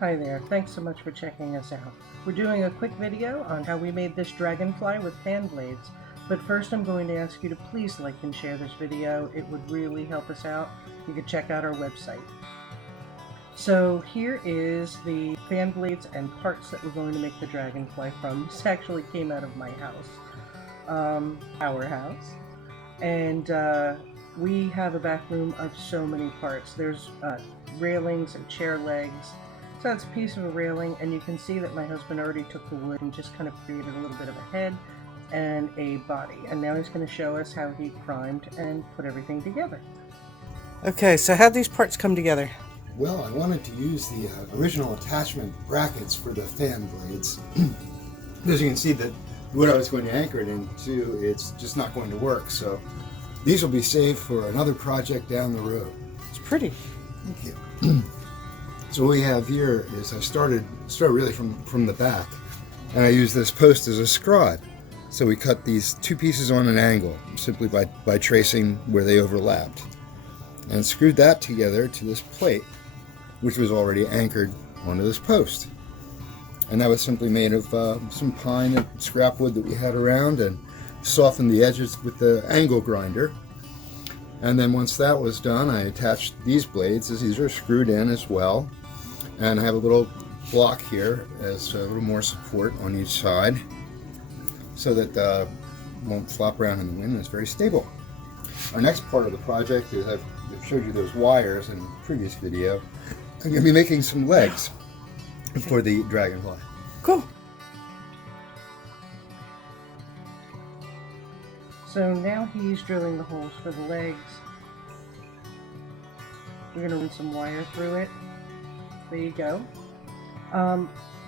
Hi there, thanks so much for checking us out. We're doing a quick video on how we made this dragonfly with fan blades, but first I'm going to ask you to please like and share this video. It would really help us out. You can check out our website. So here is the fan blades and parts that we're going to make the dragonfly from. This actually came out of my house, our house, and we have a back room of so many parts. There's railings and chair legs. So it's a piece of a railing, and you can see that my husband already took the wood and just kind of created a little bit of a head and a body. And now he's going to show us how he primed and put everything together. Okay, so how'd these parts come together? Well, I wanted to use the original attachment brackets for the fan blades. As you can see, that what I was going to anchor it into, it's just not going to work. So these will be saved for another project down the road. It's pretty. Thank you. So what we have here is I started really from the back, and I used this post as a scrod. So we cut these two pieces on an angle simply by tracing where they overlapped, and screwed that together to this plate, which was already anchored onto this post. And that was simply made of some pine and scrap wood that we had around, and softened the edges with the angle grinder. And then once that was done, I attached these blades, as these are screwed in as well. And I have a little block here as a little more support on each side, so that it won't flop around in the wind and it's very stable. Our next part of the project is, I've showed you those wires in the previous video. I'm going to be making some legs for the dragonfly. Cool. So now he's drilling the holes for the legs. We're going to run some wire through it. There you go.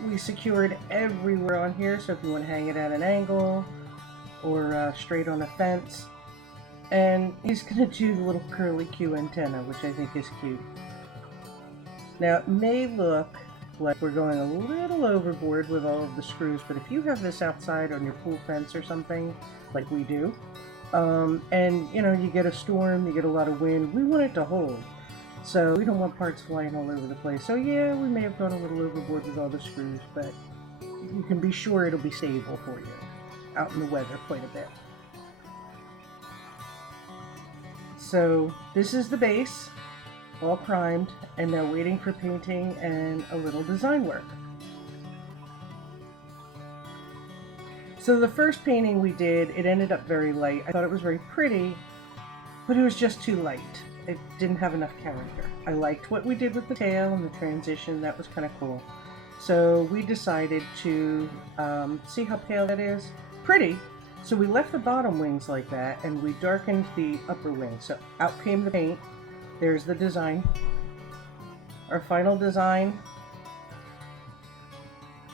We secured everywhere on here, so if you want to hang it at an angle or straight on a fence. And he's going to do the little curly Q antenna, which I think is cute. Now it may look like we're going a little overboard with all of the screws, but if you have this outside on your pool fence or something, like we do, and you know, you get a storm, you get a lot of wind, we want it to hold. So we don't want parts flying all over the place. So yeah, we may have gone a little overboard with all the screws, but you can be sure it'll be stable for you out in the weather quite a bit. So this is the base, all primed, and now waiting for painting and a little design work. So the first painting we did, it ended up very light. I thought it was very pretty, but it was just too light. It didn't have enough character. I liked what we did with the tail and the transition. That was kind of cool. So we decided to see how pale that is. Pretty. So we left the bottom wings like that, and we darkened the upper wings. So out came the paint. There's the design. Our final design.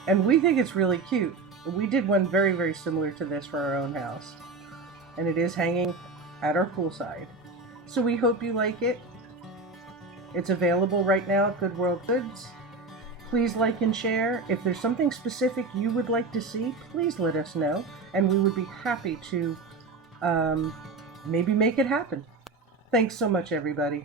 And we think it's really cute. We did one very, very similar to this for our own house. And it is hanging at our poolside. So we hope you like it. It's available right now at Good World Goods. Please like and share. If there's something specific you would like to see, please let us know, and we would be happy to maybe make it happen. Thanks so much, everybody.